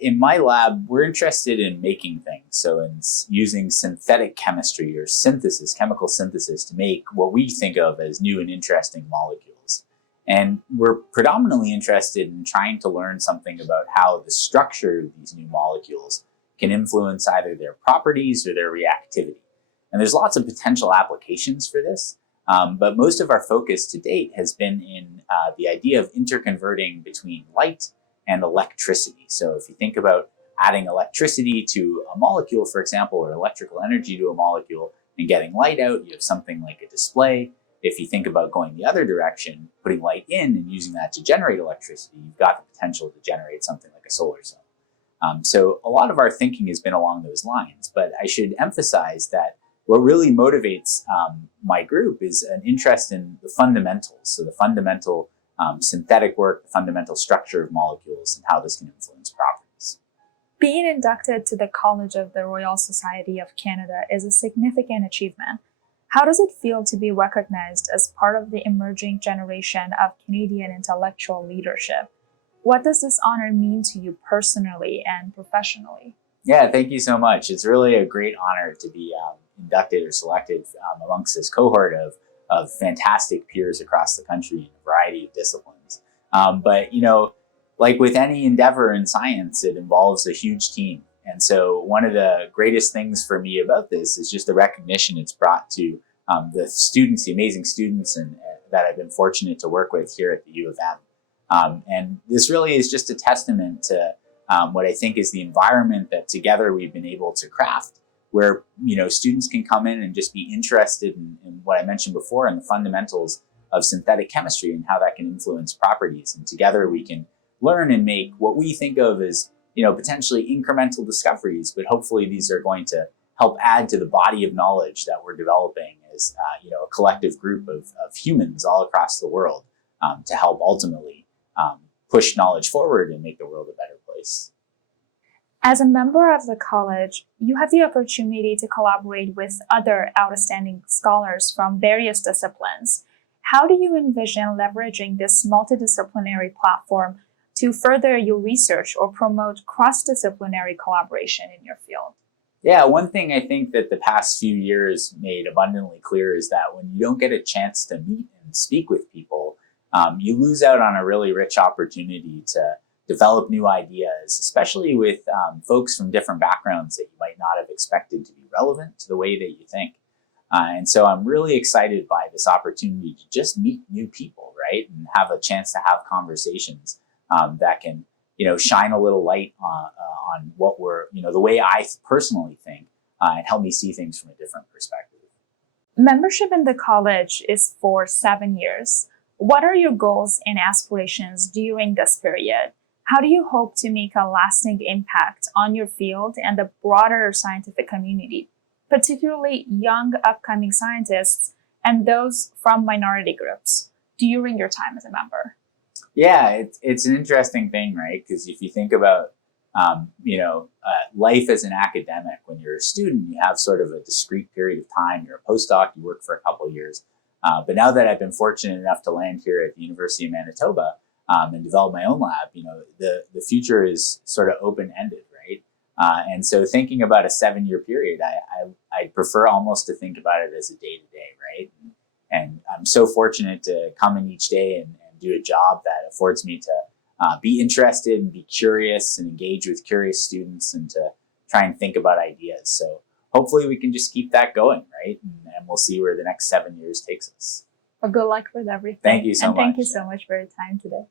In my lab, we're interested in making things. So in using synthetic chemistry or synthesis, chemical synthesis, to make what we think of as new and interesting molecules. And we're predominantly interested in trying to learn something about how the structure of these new molecules can influence either their properties or their reactivity. And there's lots of potential applications for this, but most of our focus to date has been in the idea of interconverting between light and electricity. So if you think about adding electricity to a molecule, for example, or electrical energy to a molecule and getting light out, you have something like a display. If you think about going the other direction, putting light in and using that to generate electricity, you've got the potential to generate something like a solar cell. So a lot of our thinking has been along those lines, but I should emphasize that what really motivates my group is an interest in the fundamentals. So the fundamental synthetic work, the fundamental structure of molecules, and how this can influence properties. Being inducted to the College of the Royal Society of Canada is a significant achievement. How does it feel to be recognized as part of the emerging generation of Canadian intellectual leadership? What does this honor mean to you personally and professionally? Yeah, thank you so much. It's really a great honor to be inducted or selected amongst this cohort of fantastic peers across the country in a variety of disciplines. But, like with any endeavor in science, it involves a huge team. And so one of the greatest things for me about this is just the recognition it's brought to the students, the amazing students that I've been fortunate to work with here at the U of M. And this really is just a testament to what I think is the environment that together we've been able to craft, where students can come in and just be interested in what I mentioned before, in the fundamentals of synthetic chemistry and how that can influence properties. And together we can learn and make what we think of as potentially incremental discoveries, but hopefully these are going to help add to the body of knowledge that we're developing as a collective group of humans all across the world to help ultimately push knowledge forward and make the world a better place. As a member of the college, you have the opportunity to collaborate with other outstanding scholars from various disciplines. How do you envision leveraging this multidisciplinary platform to further your research or promote cross-disciplinary collaboration in your field? Yeah, one thing I think that the past few years made abundantly clear is that when you don't get a chance to meet and speak with people, you lose out on a really rich opportunity to develop new ideas, especially with folks from different backgrounds that you might not have expected to be relevant to the way that you think. And so I'm really excited by this opportunity to just meet new people, right? And have a chance to have conversations that can, shine a little light on what we're, the way I personally think and help me see things from a different perspective. Membership in the college is for 7 years. What are your goals and aspirations during this period? How do you hope to make a lasting impact on your field and the broader scientific community, particularly young upcoming scientists and those from minority groups, during your time as a member? Yeah, it's an interesting thing, right? Because if you think about, life as an academic, when you're a student, you have sort of a discrete period of time. You're a postdoc, you work for a couple of years. But now that I've been fortunate enough to land here at the University of Manitoba and develop my own lab, the future is sort of open-ended, right? And so thinking about a 7-year period, I prefer almost to think about it as a day-to-day, right? And I'm so fortunate to come in each day and do a job that affords me to be interested and be curious and engage with curious students and to try and think about ideas. So hopefully we can just keep that going, right? And we'll see where the next 7 years takes us. Well, good luck with everything. Thank you so much. And thank you so much for your time today.